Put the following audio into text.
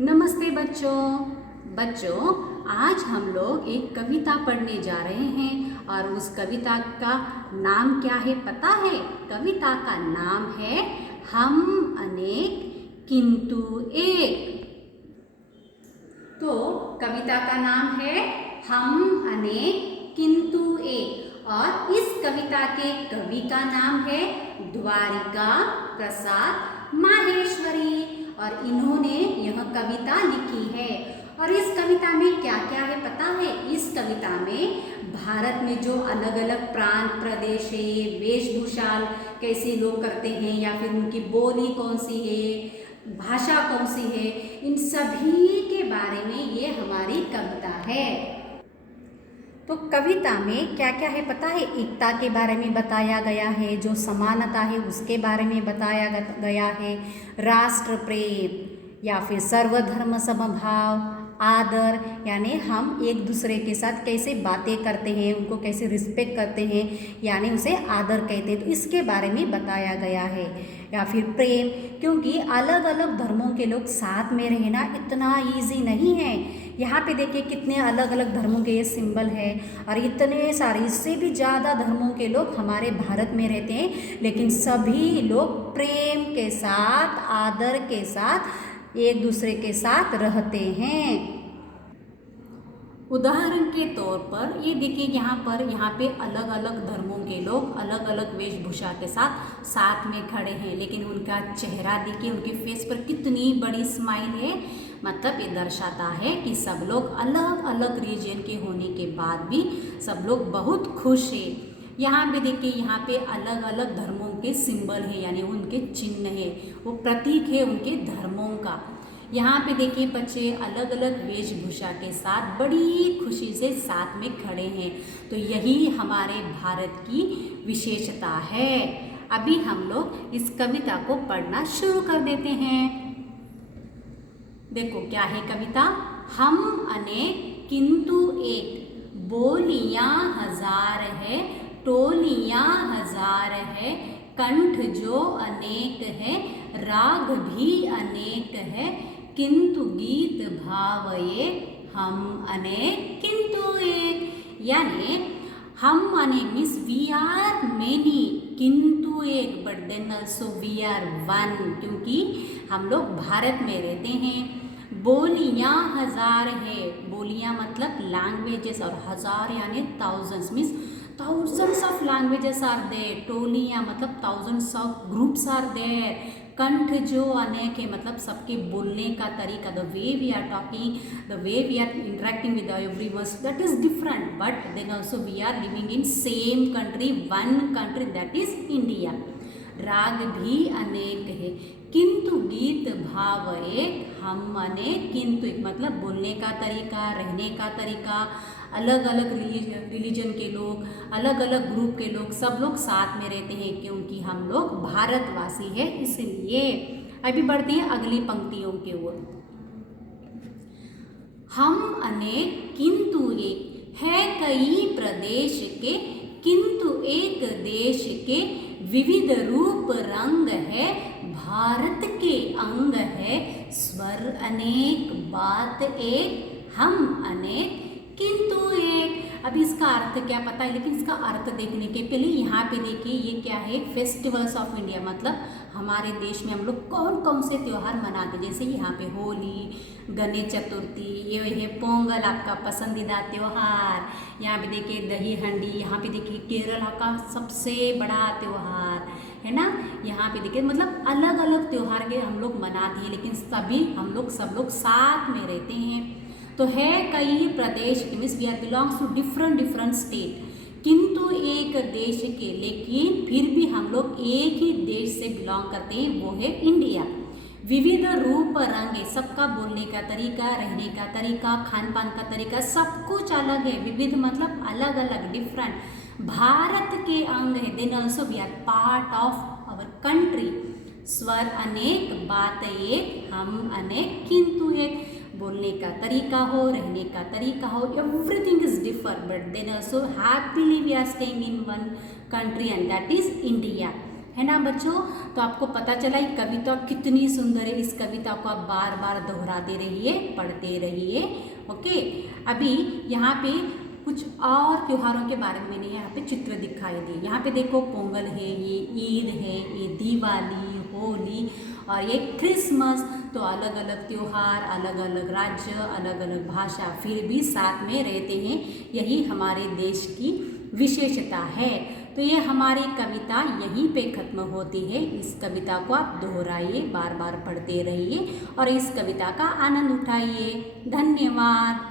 नमस्ते बच्चों आज हम लोग एक कविता पढ़ने जा रहे हैं और उस कविता का नाम क्या है पता है? कविता का नाम है हम अनेक किंतु एक। तो कविता का नाम है हम अनेक किंतु एक और इस कविता के कवि का नाम है द्वारिका प्रसाद माहेश्वरी और इन्होंने यह कविता लिखी है। और इस कविता में क्या क्या है पता है? इस कविता में भारत में जो अलग अलग प्रांत प्रदेश है, वेशभूषा कैसे लोग करते हैं या फिर उनकी बोली कौन सी है, भाषा कौन सी है, इन सभी के बारे में ये हमारी कविता है। तो कविता में क्या क्या है पता है? एकता के बारे में बताया गया है, जो समानता है उसके बारे में बताया गया है, राष्ट्र प्रेम या फिर सर्वधर्म समभाव, आदर यानी हम एक दूसरे के साथ कैसे बातें करते हैं, उनको कैसे रिस्पेक्ट करते हैं यानी उसे आदर कहते हैं, तो इसके बारे में बताया गया है। या फिर प्रेम, क्योंकि अलग अलग धर्मों के लोग साथ में रहना इतना ईजी नहीं है। यहाँ पे देखिए कितने अलग अलग धर्मों के ये सिंबल है और इतने सारे, इससे भी ज़्यादा धर्मों के लोग हमारे भारत में रहते हैं, लेकिन सभी लोग प्रेम के साथ, आदर के साथ एक दूसरे के साथ रहते हैं। उदाहरण के तौर पर ये देखिए यहाँ पे अलग अलग धर्मों के लोग अलग अलग वेशभूषा के साथ साथ में खड़े हैं, लेकिन उनका चेहरा देखिए, उनके फेस पर कितनी बड़ी स्माइल है। मतलब ये दर्शाता है कि सब लोग अलग अलग रीजन के होने के बाद भी सब लोग बहुत खुश है। यहाँ पे देखिए, यहाँ पे अलग अलग धर्मों के सिंबल है यानी उनके चिन्ह है, वो प्रतीक है उनके धर्मों का। यहाँ पे देखिए बच्चे अलग अलग वेशभूषा के साथ बड़ी खुशी से साथ में खड़े हैं, तो यही हमारे भारत की विशेषता है। अभी हम लोग इस कविता को पढ़ना शुरू कर देते हैं। देखो क्या है कविता? हम अनेक किंतु एक, बोलियां हजार है, टोलियां हजार है, कंठ जो अनेक है, राग भी अनेक है, किंतु गीत भाव एक, हम अनेक किंतु एक। यानी हम अनेक मीन्स वी आर मेनी, किंतु एक, but then also we are one, क्योंकि हम लोग भारत में रहते हैं। बोलियां हजार है, बोलियां मतलब लैंग्वेजेस, और हजार यानी thousands means thousands of languages are there. टोलियाँ मतलब thousands of groups are there. कंठ जो अनेक है मतलब सबके बोलने का तरीका, the way we are talking, the way we are interacting with everyone, that is different, but then also we are living in same country, one country, that is India. राग भी अनेक है, किंतु गीत भाव एक, हम अनेक किंतु एक, मतलब बोलने का तरीका, रहने का तरीका, अलग अलग रिलीजन के लोग, अलग अलग ग्रुप के लोग, सब लोग साथ में रहते हैं क्योंकि हम लोग भारतवासी हैं इसलिए। अभी बढ़ते हैं अगली पंक्तियों की ओर। हम अनेक किंतु एक, है कई प्रदेश के, किंतु एक देश के, विविध रूप रंग है, भारत के अंग है, स्वर अनेक बात एक, हम अनेक किंतु एक। अब इसका अर्थ क्या पता है, लेकिन इसका अर्थ देखने के पहले यहाँ पे देखिए ये क्या है, फेस्टिवल्स ऑफ इंडिया, मतलब हमारे देश में हम लोग कौन कौन से त्यौहार मनाते हैं। जैसे यहाँ पे होली, गणेश चतुर्थी, ये है पोंगल आपका पसंदीदा त्यौहार, यहाँ पे देखिए दही हंडी, यहाँ पे देखिए केरल का सबसे बड़ा त्यौहार है ना, यहाँ पे देखिए मतलब अलग अलग त्यौहार के हम लोग मनाते हैं, लेकिन सभी हम लोग सब लोग साथ में रहते हैं। तो है कई प्रदेश के, means we are belongs to different state, किंतु एक देश के, लेकिन फिर भी हम लोग एक ही देश से बिलोंग करते हैं, वो है इंडिया। विविध रूप रंग है, सबका बोलने का तरीका, रहने का तरीका, खान पान का तरीका सब कुछ अलग है, विविध मतलब अलग अलग, डिफरेंट। भारत के अंग है, then also we are part of our country. स्वर अनेक बात एक, हम अनेक किंतु एक, बोलने का तरीका हो, रहने का तरीका हो, everything is differ, but then also happily we are staying in one country and that is India. है ना बच्चों। तो आपको पता चला ये कविता कितनी सुंदर है। इस कविता को आप बार बार दोहराते रहिए, पढ़ते रहिए। ओके, अभी यहाँ पे कुछ और त्योहारों के बारे में मैंने यहाँ पे चित्र दिखाई दिए। यहाँ पे देखो पोंगल है, ये ईद है, ये दिवाली, होली और ये क्रिसमस। तो अलग अलग त्योहार, अलग अलग राज्य, अलग अलग भाषा, फिर भी साथ में रहते हैं, यही हमारे देश की विशेषता है। तो ये हमारी कविता यहीं पे ख़त्म होती है। इस कविता को आप दोहराइए, बार बार पढ़ते रहिए और इस कविता का आनंद उठाइए। धन्यवाद।